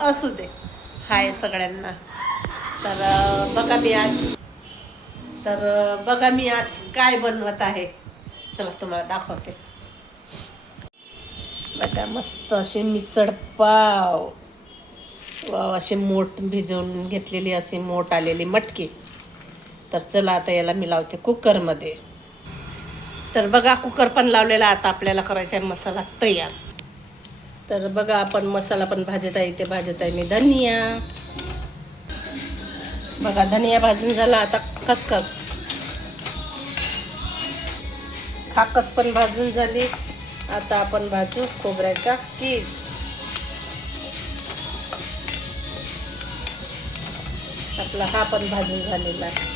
असू दे. हाय सगळ्यांना. बघा मी आज काय बनवत आहे. चला तुम्हाला दाखवते. बघा मस्त असे मिसळ पाव. असे मोठ भिजवून घेतलेली अशी मोठ आलेली मटकी. तर चला आता याला मी लावते कुकरमध्ये. तर बघा कुकर पण लावलेला. आता आपल्याला करायचा आहे मसाला तयार. तर बघा आपण मसाला पण भाजत आहे. इथे भाजत आहे मी धनिया. बघा धनिया भाजून झाला. आता खसखस खाकस पण भाजून झाली. आता आपण भाजू खोबऱ्याचा कीस. आपला हा पण भाजून झालेला आहे.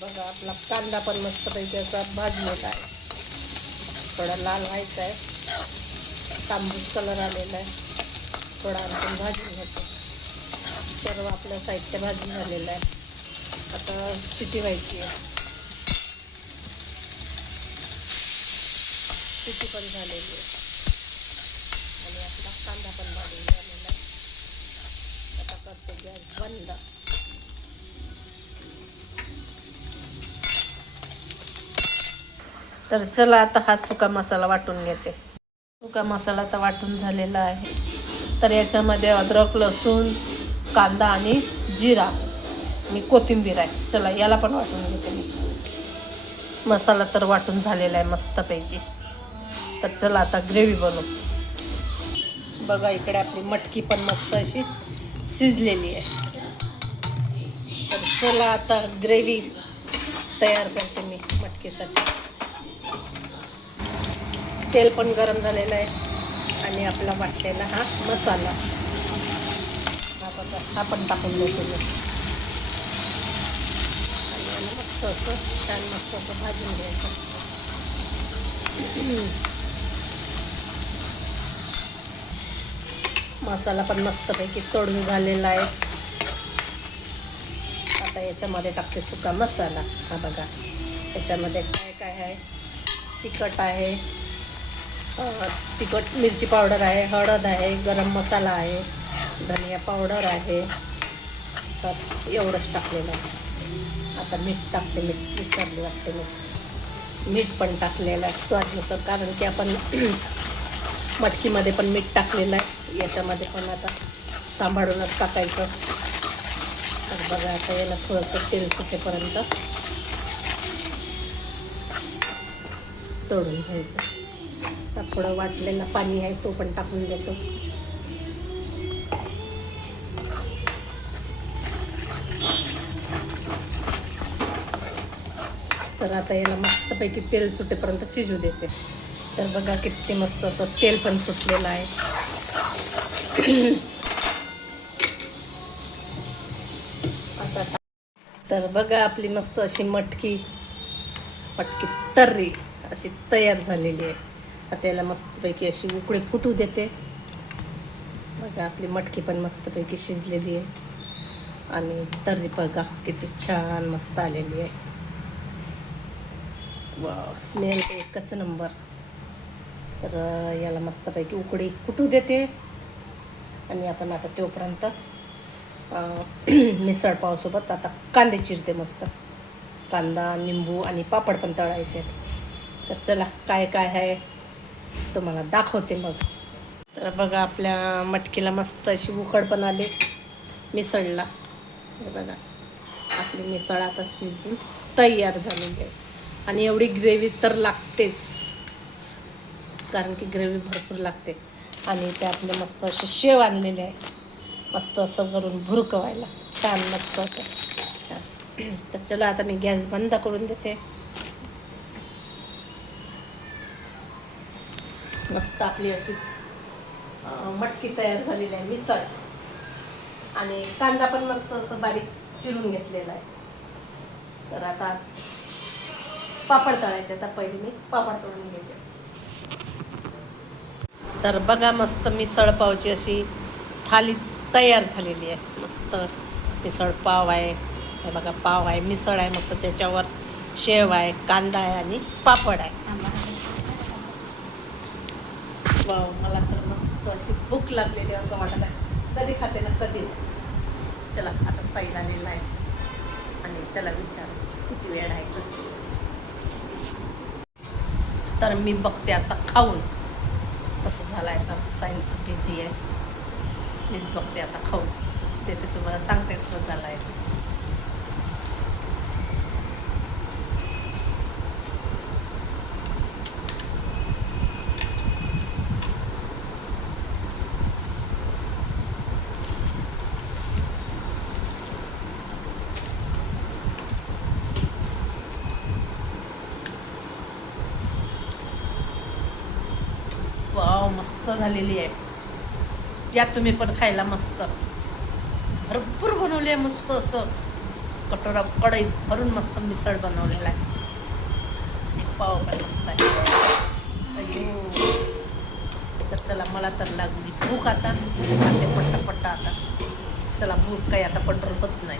बघा आपला कांदा पण मस्तपैकी असा भाजलेला आहे. थोडा लाल व्हायचा आहे. तांबूस कलर आलेला आहे. थोडा आपण भाजून घेतो. सर्व आपलं साहित्य भाजून झालेलं आहे. आता शिटी व्हायची आहे. शिटी पण झालेली आहे. आणि आपला कांदा पण भाजून झालेला आहे. आता करतो गॅस बंद. तर चला आता हा सुका मसाला वाटून घेते. सुका मसाला तर वाटून झालेला आहे. तर याच्यामध्ये अद्रक, लसूण, कांदा आणि जिरा आणि कोथिंबीर आहे. चला याला पण वाटून घेते मी. मसाला तर वाटून झालेला आहे मस्तपैकी. तर चला आता ग्रेव्ही बनवू. बघा इकडे आपली मटकी पण मस्त अशी शिजलेली आहे. तर चला आता ग्रेव्ही तयार करते मी मटकीसाठी. तेल पण गरम झालेलं आहे. आणि आपला वाटलेला हा मसाला हा पण टाकून देतो मी. आणि मस्त असं छान मस्त असं भाजून घ्यायचं. मसाला पण मस्तपैकी तळून झालेला आहे. आता याच्यामध्ये टाकते सुका मसाला. हा बघा याच्यामध्ये काय काय आहे. तिखट आहे, तिखट मिरची पावडर आहे, हळद आहे, गरम मसाला आहे, धनिया पावडर आहे. बस एवढंच टाकलेलं आहे. आता मीठ टाकते. मीठ विसरली वाटते मी. मीठ पण टाकलेलं आहे स्वादनुसार. कारण की आपण मटकीमध्ये पण मीठ टाकलेलं आहे. याच्यामध्ये पण आता सांभाळूनच टाकायचं. तर बघा आता याला थोडंसं तेल सुटेपर्यंत तळून घ्यायचं. आता थोडं वाटलेलं पाणी आहे तो पण टाकून देतो. तर आता याला मस्तपैकी तेल सुटेपर्यंत शिजू देते. तर बघा किती मस्त असं तेल पण सुटलेलं आहे. आता तर बघा आपली मस्त अशी मटकी तर्री अशी तयार झालेली आहे. आता याला मस्तपैकी अशी उकळी फुटू देते. बघा आपली मटकी पण मस्तपैकी शिजलेली आहे. आणि तर्री बघा किती छान मस्त आलेली आहे. वाव स्मेल एकच नंबर. तर याला मस्तपैकी उकळी फुटू देते. आणि आपण आता तोपर्यंत मिसळ पावसोबत आता कांदे चिरते मस्त. कांदा, निंबू आणि पापड पण तळायचे आहेत. तर चला काय काय आहे तुम्हाला दाखवते मग. तर बघा आपल्या मटकीला मस्त अशी उकड पण आली मिसळला. हे बघा आपली मिसळ आता शिजून तयार झालेली आहे. आणि एवढी ग्रेव्ही तर लागतेच. कारण की ग्रेव्ही भरपूर लागते. आणि ते आपले मस्त असे शेव आणलेले आहे. मस्त असं वरून भुरकवायला छान मस्त असं. तर चला आता मी गॅस बंद करून देते. मस्त आपली अशी मटकी तयार झालेली आहे मिसळ. आणि कांदा पण मस्त असं बारीक चिरून घेतलेला आहे. तर आता पापड तळायचे. आता पहिले मी पापड तळून घेते. तर बघा मस्त मिसळ पावची अशी थाली तयार झालेली आहे. मस्त मिसळ पाव आहे. हे बघा पाव आहे, मिसळ आहे, मस्त त्याच्यावर शेव आहे, कांदा आहे आणि पापड आहे. वाव मला तर मस्त मस्त अशी भूक लागलेली असं वाटत आहे. कधी खाते ना कधी नाही. चला आता साईल आलेला आहे आणि त्याला विचार किती वेळ आहे तर मी बघते आता खाऊन कसं झालं आहे. तर साईल तर बिझी आहे. मीच बघते आता खाऊन त्याचे तुम्हाला सांगते कसं झालं आहे. वाव मस्त झालेली आहे. या तुम्ही पण खायला. मस्त भरपूर बनवली आहे. मस्त असं कटोरा कढई भरून मस्त मिसळ बनवलेला आहे. आणि पाव पण मस्त आहे. अयो तर चला मला तर लागली भूक आता. खाते पट्टा आता. चला भूक काही आता कंट्रोल होत नाही.